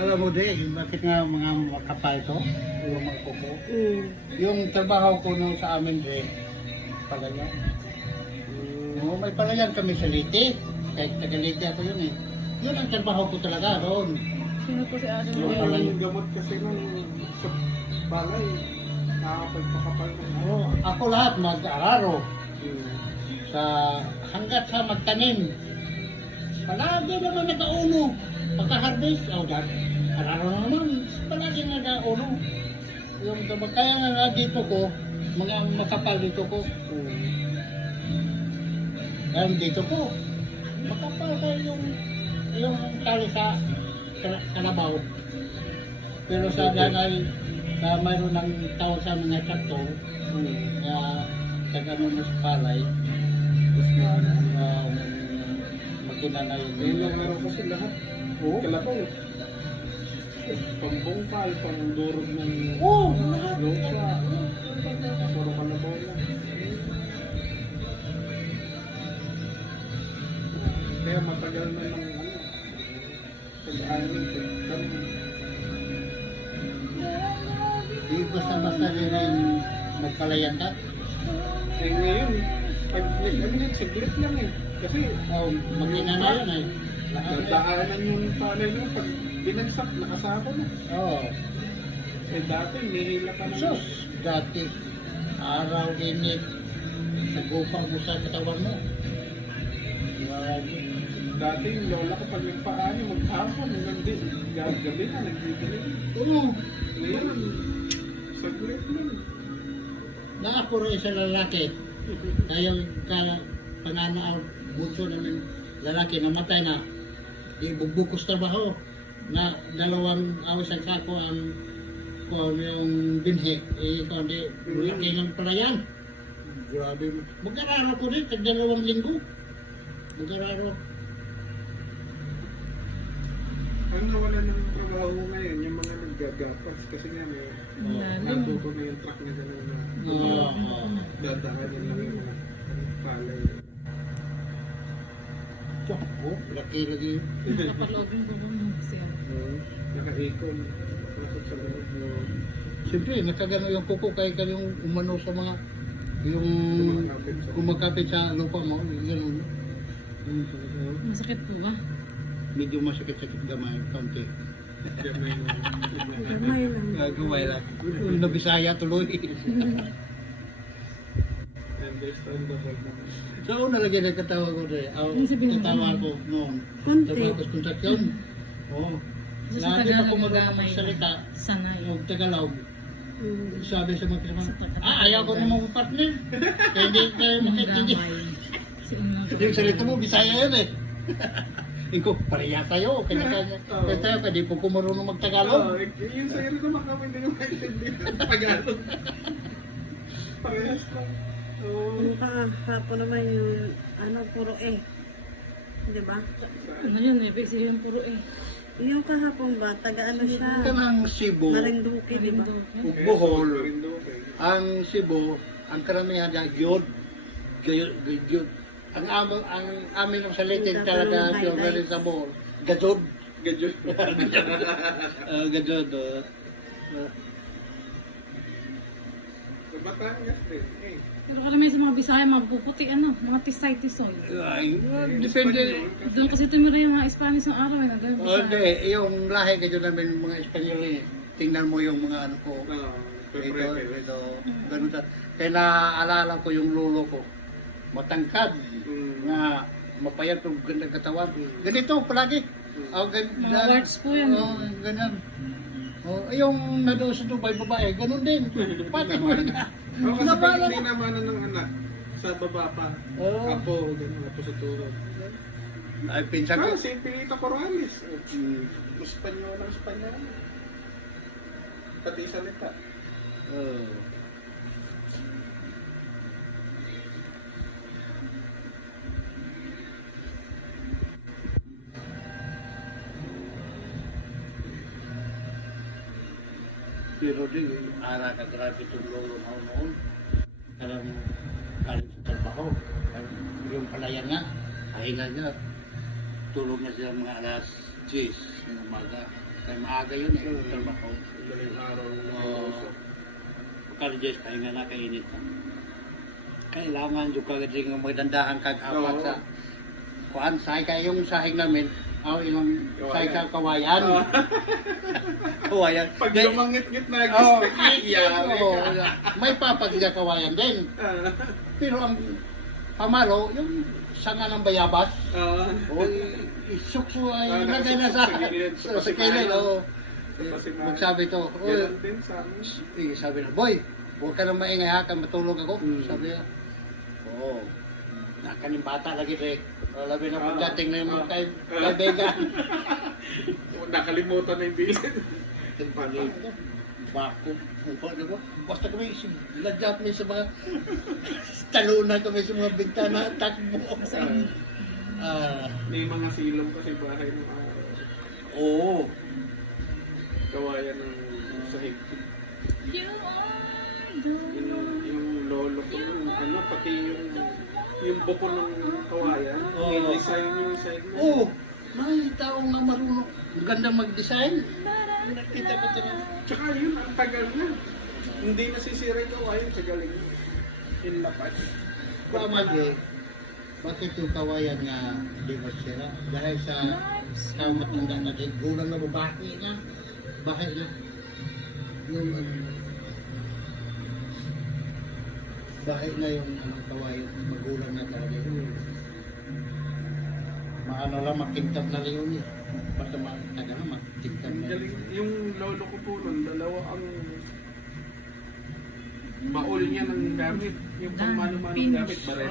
Alam mo din, bakit nga mga makapal to? Yung mga kuko. Yung trabaho ko nung sa amin din, palayan. May palayan kami sa Liti. Kahit taga-Liti ako yun eh. Yun ang trabaho ko talaga roon. Sino po si Adam? Yung Yung pala pala- yung gamot kasi nung sa balay, nakakapagpakapal na. Ako lahat mag-araro. Sa hanggat sa magtanim. Palagi naman nag-auno. Pagka-harvest, araro na naman. Palagi nag-auno. Yung kaya nga dito ko, mga makapal dito ko. Yan dito po. Makapal ka yung tali sa kalabaw. Pero sa danay, sa mayroon ng tawag sa mga traktor, na sa ganun na sa palay, makina na yun. Ngayon lang araw kasi lahat. Kalabaw. Pambungkal, pangdurog ng lupa. Puro kalabaw lang. Kaya matagal na ng pag-aano, pag-tanong. Di basta-basta rin magpalayan ka. Eh ngayon, pag saglit lang eh. Kasi Makina na yun ay. dadaanan yung palay nyo, pag binagsak, nakasako na. Oo. Eh dati, nihila ka na. Sus, dati, araw init, sagupa mo sa katawan mo. Grabe. Dati yung lola ko pag nagpaano, maghapon, gabi na, nagdidilig. Oo. Ngayon, saglit lang. Na ako rin isa lalaki. Tayo pananaaw, bunso namin lalaki namatay na. Ibubukos trabaho na dalawang awas ang sako ang kung yung binhi. Kung di, laki ng palayan. Grabe. Mag-araro ko rin, tag 2 linggo. Mag-araro. Ang nawala ng trabaho ngayon, yung mga naggagapas, kasi nga may natuto na yung truck na gano'n na dadaanin lang yung mga palay. Oh, laki lagi. Nakapalogin ko kung siya. Naka-icon, nakasot sa loob mo. Siyempre, nakagano yung kuko kaya yung umano sa mga yung kumakapit sa lupa mo. Ganun. Masakit po ba? Medyo masakit-sakit gamay, kaunti. Gamay mo. Gamay lang. Gaway lang. Nabisaya tuloy. Understandable naman. Sa una lagi nagkatawa ko rin. Ano sabihin mo? Katawa ko noon. Konti. Trabaho ko sa kontraksyon. Oo. Sa Lagi pa Tagalog ko marunong nagamay. magsalita. Sanay. Huwag Tagalog. Sabi sa mga kasama, Sa Tagalog. ayaw ko naman partner. Kaya hindi kayo makikindi. Nagamay. Si Unang Yung salita mo, Bisaya yan eh. Ikaw, pareha tayo. Kanya-kanya. Oo. Kaya tayo, hindi po ko marunong Oo, magtagalog. yung sa'yo rin naman kami hindi yung maintindihan sa Tagalog. Parehas lang. Oo. Yung kahapon naman yung puro di ba? Ano yun eh, basic yung puro eh. Yung kahapon ba, taga siya? Kanang Cebu, Marinduque, di ba? Marinduque. Bohol, Marinduque. ang Cebu, ang karamihan na gyud. Gyud. Ang amin ng salitin talaga Tatanong yung highlights. galing sa Bohol. Gadod. Gadyo. Gadod. Sa Batangas din. Eh. Pero karamihan sa mga Bisaya, mga puputi ano, mga tisay-tisoy. Ay, depende. Doon kasi tumira yung mga Spanish ng araw eh, doon Hindi, yung lahi kayo namin mga Espanyol eh. Tingnan mo yung mga ano ko. Ito, ganun ta. Kaya naaalala ko yung lolo ko. Matangkad. Na mapayat yung gandang katawan. Ganito palagi. Mga words po yan. Ganun. Yung nadoon sa Dubai, babae, ganun din. Pati mo na. Kasi pag hindi naman ng anak, sa baba pa. Oo. Apo, ganun, apo sa tulog. Ay, pinsan ko. Si Pilito Corrales. Espanyol ng Espanyol. Pati salita. Pero din, ara ka grabe itong lolo mo noon. Alam, kalit sa trabaho. Yung palayan nga, pahinga niya. Tulog na siya mga alas 10 ng umaga. Kaya maaga yun eh, trabaho. Madaling araw na Oo. Pagka-Diyos, pahinga na kainit na. Kailangan yung kagaling ng magdandahan kag-apat Oo. sa kuhan, sahay kayo yung sahig namin, ilang sahay ka kawayan. Oo. Kawayan. Pag Then- lumangit-ngit na Oo, yari oo, ka. may papagya kawayan din. Pero ang pamalo, yung sanga ng bayabas, o isukso ay ilagay na sa kilid. Oo. Magsabi to, Ganun din sa amin. sabi na, boy, huwag ka nang maingay ha, kan matulog ako. Sabi niya, oo. Nakaning bata lagi Rick. Labi na pagdating na yung mga kaibigan. Nakalimutan na yung bilin. Bako, pupa, di ba? Basta kami, ladyat kami sa mga talunan kami sa mga bintana, takbo. May mga silong kasi bahay ng araw. Oo. Kawayan ng sahig. You are the Yung lolo ko, ano, pati yung buko ng kawayan, Oo. may design yung sahig mo. Oo. May tao nga marunong. Magandang mag-design. Nakita ko ito. Tsaka yun, ang tagal na. Hindi nasisira yung kawayan sa galing mo. Inlapat. Pamagi, bakit yung kawayan nga di ba sila? Dahil sa tao matanda na din, gulang na babae na. Bahay na. Yung bahay na yung kawayan, magulang na talaga yun. Maano lang, makintab na rin yun eh. Basta mataga na, makintab Ang na. galing, yung lolo ko po nun, dalawa ang baol niya ng gamit. Yung pang mano-mano gamit, barel.